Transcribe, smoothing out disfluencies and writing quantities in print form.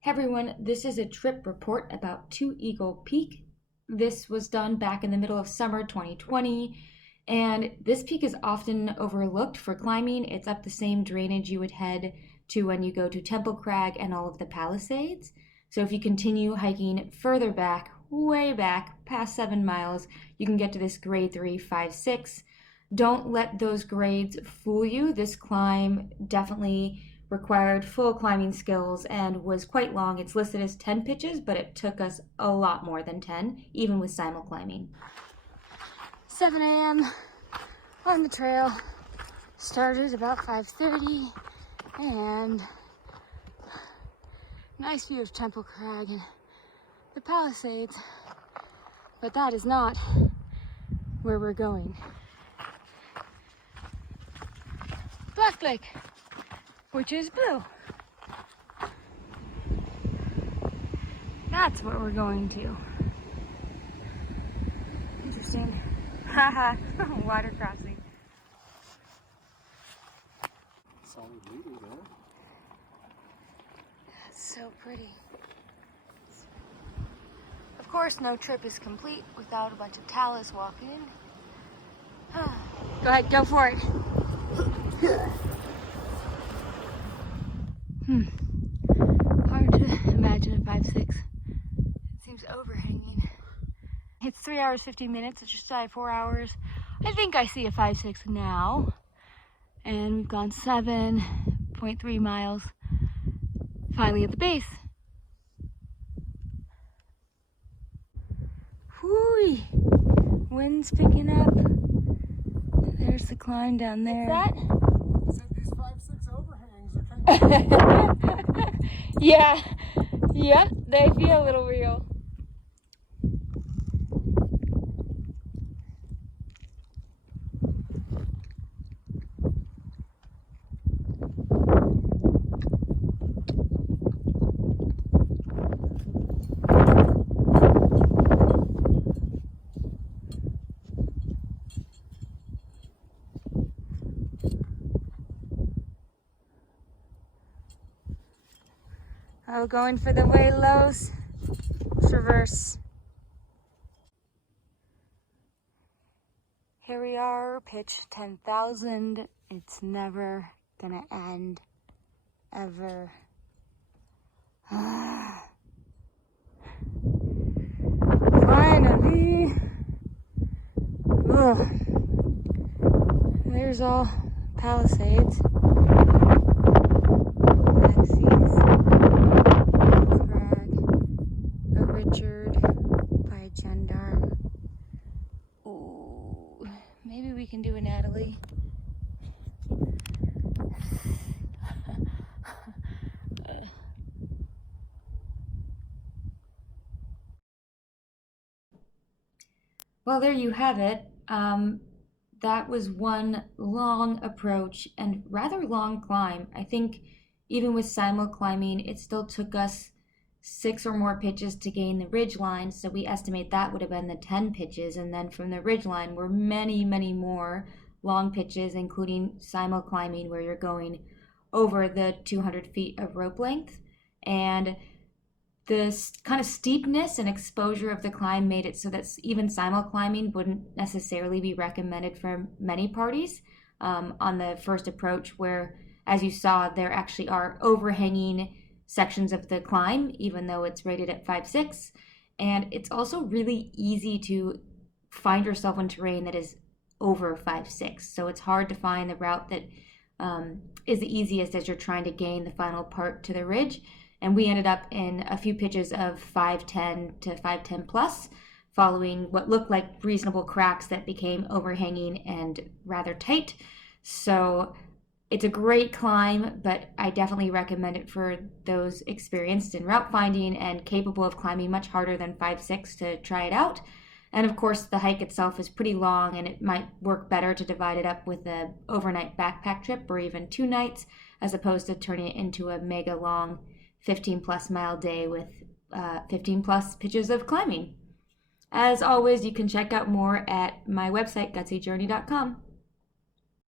Hey everyone, this is a trip report about Two Eagle Peak. This was done back in the middle of summer 2020, and this peak is often overlooked for climbing. It's up the same drainage you would head to when you go to Temple Crag and all of the Palisades. So if you continue hiking further back, way back, past 7 miles, you can get to this grade 3, 5, 6. Don't let those grades fool you. This climb definitely required full climbing skills and was quite long. It's listed as 10 pitches, but it took us a lot more than 10, even with simul climbing. 7 a.m. on the trail. Started about 5:30 and nice view of Temple Crag and the Palisades, but that is not where we're going. Black Lake, which is blue. That's what we're going to. Interesting. Haha, water crossing. Solid leader there. That's so pretty. Of course, no trip is complete without a bunch of talus walking. Go ahead, go for it. Hard to imagine a 5-6. It seems overhanging. It's 3 hours, 15 minutes. It's just 4 hours. I think I see a 5-6 now. And we've gone 7.3 miles. Finally at the base. Whoo! Wind's picking up. There's the climb down there. What's that? These 5-6 overhangs are kind of Yeah, they feel a little real. Oh, going for the way lows traverse. Here we are, pitch 10,000. It's never gonna end, ever. Finally. Ugh. There's all Palisades. Maybe we can do a Natalie. Well, there you have it. That was one long approach and rather long climb. I think even with simul climbing, it still took us 6 or more pitches to gain the ridge line, so we estimate that would have been the 10 pitches, and then from the ridge line were many, many more long pitches, including simul climbing where you're going over the 200 feet of rope length. And the kind of steepness and exposure of the climb made it so that even simul climbing wouldn't necessarily be recommended for many parties on the first approach, where, as you saw, there actually are overhanging sections of the climb, even though it's rated at 5-6. And it's also really easy to find yourself in terrain that is over 5-6. So it's hard to find the route that is the easiest as you're trying to gain the final part to the ridge. And we ended up in a few pitches of 5-10 to 5-10 plus, following what looked like reasonable cracks that became overhanging and rather tight. So it's a great climb, but I definitely recommend it for those experienced in route finding and capable of climbing much harder than 5-6 to try it out. And of course, the hike itself is pretty long, and it might work better to divide it up with an overnight backpack trip or even 2 nights, as opposed to turning it into a mega long 15 plus mile day with 15 plus pitches of climbing. As always, you can check out more at my website, gutsyjourney.com.